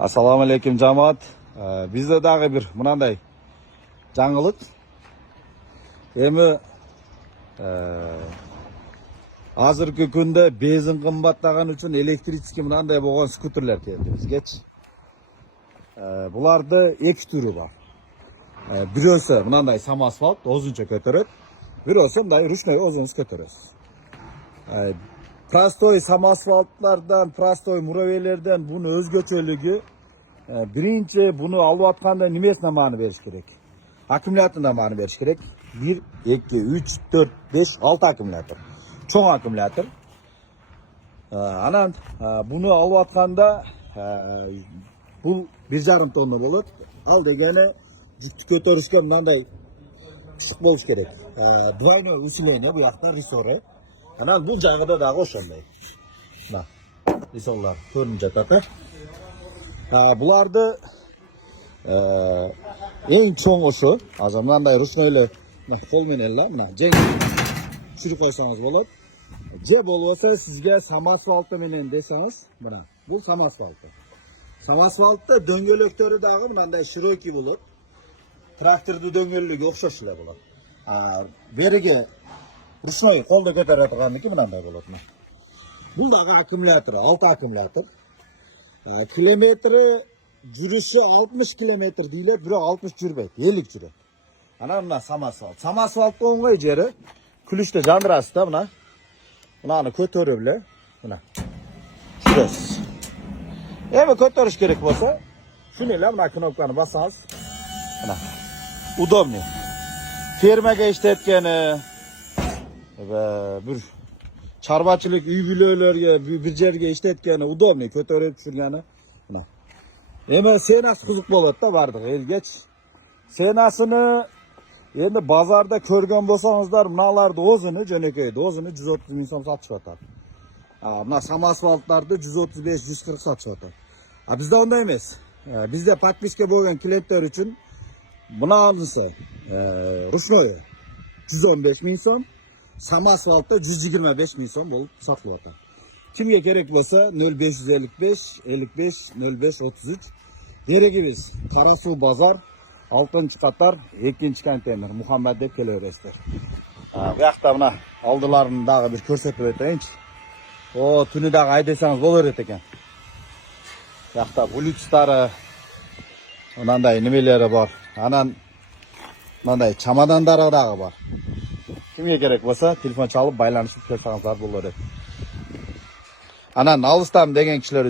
Assalomu alaykum jamoat. Bizda dag'i bir bunday жаңылык. Эми азыркы күндө бензин кымбаттаган үчүн электрический мындай болгон скутерлер келди бизгечи. Буларды эки түрү бар. Бирөөсү мындай самосвал өзүнчө көтөрөт. Бирөөсү мындай ручной өзүңүз көтөрөсүз. Простой самосвалтлардан, простой муравейлерден буну өзгөчөлүгү биринчи буну алып атканда немесине маани бериш керек. Аккумуляторуна маани бериш керек. 1, 2, 3, 4, 5, 6 аккумулятор. Чоң аккумулятор. Анан буну алып атканда бул 1,5 тонна болот. Ал дегени жүктү көтөрүшкө мындай кычык болуш керек. Двойной усиление буякта рессоры. Анан бул жагыда дагы ошондой. Мына рессорлор көрүнүп жатат. Буларды эң чоң ошо. Азыр мындай ручной эле кол менен эле мына жеңил түшүрүп койсоңуз болот. Же болбосо сизге самосвалты менен десеңиз, мына бул самосвалты. Самосвалтты дөңгөлөктөрү дагы мындай широкий болот. Трактордун дөңгөлүгү окшош эле болот. Бериги ручной колдо көтөрө тургандыки мындай болот. Бул дагы аккумулятор, 6 аккумулятор. Километри жүрүшү 60 километр дейлет, бирок 60 жүрбөйт, 50 жүрөт. Анан мына самосвал. Самосвалттын оңой жери күлүштү жандырасыз да мына. Мынаны көтөрүп эле, мына. Жүрөсүз. Эми көтөрүш керек болсо, шуну эле мына кнопканы бассаңыз, мына. Удобный. Фермага иштеткени, бир чарбачылык үй бүлөлөргө бир жерге иштеткени удобный көтөрүп жүргөнү. Мына. Эми сенасы кызык болот да бардык элгечи. Сенасыны эми базарда көргөн болсоңуздар, мыналарды озуну жөнөкөйдү, озуну 130 миң сом сатышып атат. Мына самосвалттарды 135-140 сатышып атат. Бизде ондай эмес. Бизде подписка болгон клиенттер үчүн мынанысы ручной 115 миң сом, самосвалтта 125 миң сом болуп сатылып атат. Кимге керек болсо 0555 55 05 33. Дерегибиз Кара Суу базар, 6-катар, 2-контейнер Мухаммад деп келе бересиздер. Буякта мына алдыларын дагы бир көрсөтүп өтөйүнчү. Түнү дагы айдасаңыз боло берет экен. Буякта булучтары мындай немелери бар. Анан мындай чамадандары дагы бар. Кимге керек болсо телефон чалып байланышып келсеңиздер боло берет. Анан алыстам деген кишилер